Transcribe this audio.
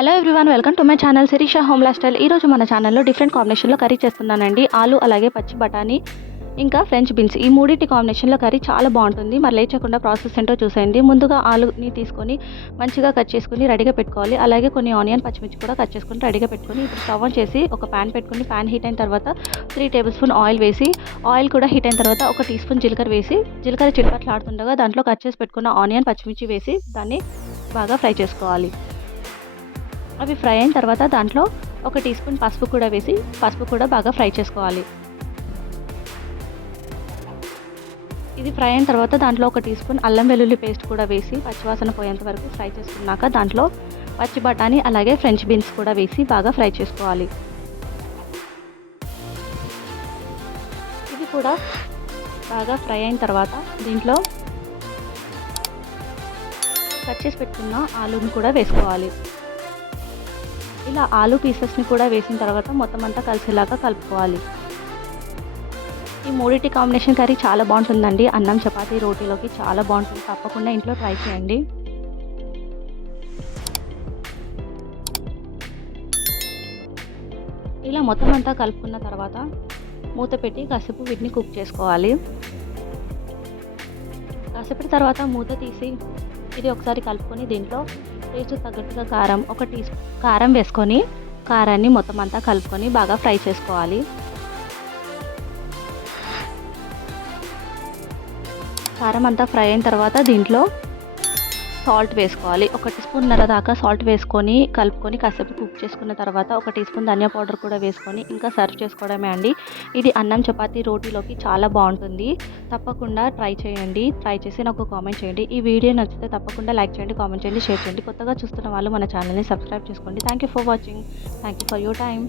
Hello everyone, welcome to my channel Shirisha home lifestyle. ఈరోజు మన ఛానల్లో డిఫరెంట్ కాంబినేషన్లో కర్రీ చేస్తున్నానండి. ఆలు అలాగే పచ్చి బఠానీ ఇంకా ఫ్రెంచ్ బీన్స్, ఈ మూడింటి కాంబినేషన్లో కర్రీ చాలా బాగుంటుంది. మరి లేచకుండా ప్రాసెస్ ఏంటో చూసేయండి. ముందుగా ఆలుని తీసుకొని మంచిగా కట్ చేసుకుని రెడీగా పెట్టుకోవాలి. అలాగే కొన్ని ఆనియన్, పచ్చిమిర్చి కూడా కట్ చేసుకుని రెడీగా పెట్టుకొని ఇప్పుడు స్టవ్ ఆన్ చేసి ఒక ప్యాన్ పెట్టుకుని ప్యాన్ హీట్ అయిన తర్వాత 3 టేబుల్ స్పూన్ ఆయిల్ వేసి, ఆయిల్ కూడా హీట్ అయిన తర్వాత 1 టీ స్పూన్ జీలకర్ర వేసి, జీలకర్ర చిటపట్లాడుతుండగా దాంట్లో కట్ చేసి పెట్టుకున్న ఆనియన్, పచ్చిమిర్చి వేసి దాన్ని బాగా ఫ్రై చేసుకోవాలి. అవి ఫ్రై అయిన తర్వాత దాంట్లో 1 టీ స్పూన్ పసుపు కూడా వేసి, పసుపు కూడా బాగా ఫ్రై చేసుకోవాలి. ఇది ఫ్రై అయిన తర్వాత దాంట్లో 1 టీ స్పూన్ అల్లం వెల్లుల్లి పేస్ట్ కూడా వేసి పచ్చివాసన పోయేంత వరకు ఫ్రై చేసుకున్నాక దాంట్లో పచ్చి బఠానీ అలాగే ఫ్రెంచ్ బీన్స్ కూడా వేసి బాగా ఫ్రై చేసుకోవాలి. ఇది కూడా బాగా ఫ్రై అయిన తర్వాత దీంట్లో కట్ చేసి పెట్టుకున్న ఆలూని కూడా వేసుకోవాలి. ఇలా ఆలు పీసెస్ని కూడా వేసిన తర్వాత మొత్తం అంతా కలిసేలాగా కలుపుకోవాలి. ఈ మూడింటి కాంబినేషన్ కర్రీ చాలా బాగుంటుందండి. అన్నం, చపాతీ, రోటీలోకి చాలా బాగుంటుంది. తప్పకుండా ఇంట్లో ట్రై చేయండి. ఇలా మొత్తం అంతా కలుపుకున్న తర్వాత మూత పెట్టి కాసేపు వీటిని కుక్ చేసుకోవాలి. కాసేపటి తర్వాత మూత తీసి ఇది ఒకసారి కలుపుకొని దీంట్లో టేస్ట్ తగ్గట్టుగా కారం, 1 టీ స్పూన్ కారం వేసుకొని కారాన్ని మొత్తం అంతా కలుపుకొని బాగా ఫ్రై చేసుకోవాలి. కారం అంతా ఫ్రై అయిన తర్వాత దీంట్లో సాల్ట్ వేసుకోవాలి. 1 టీ స్పూన్నర దాకా సాల్ట్ వేసుకొని కలుపుకొని కాసేపు కుక్ చేసుకున్న తర్వాత 1 టీ స్పూన్ ధనియా పౌడర్ కూడా వేసుకొని ఇంకా సర్వ్ చేసుకోవడమే అండి. ఇది అన్నం, చపాతీ, రోటీలోకి చాలా బాగుంటుంది. తప్పకుండా ట్రై చేయండి. ట్రై చేసి నాకు కామెంట్ చేయండి. ఈ వీడియో నచ్చితే తప్పకుండా లైక్ చేయండి, కామెంట్ చేయండి, షేర్ చేయండి. కొత్తగా చూస్తున్న వాళ్ళు మన ఛానల్ని సబ్స్క్రైబ్ చేసుకోండి. Thank you for watching. Thank you for your time.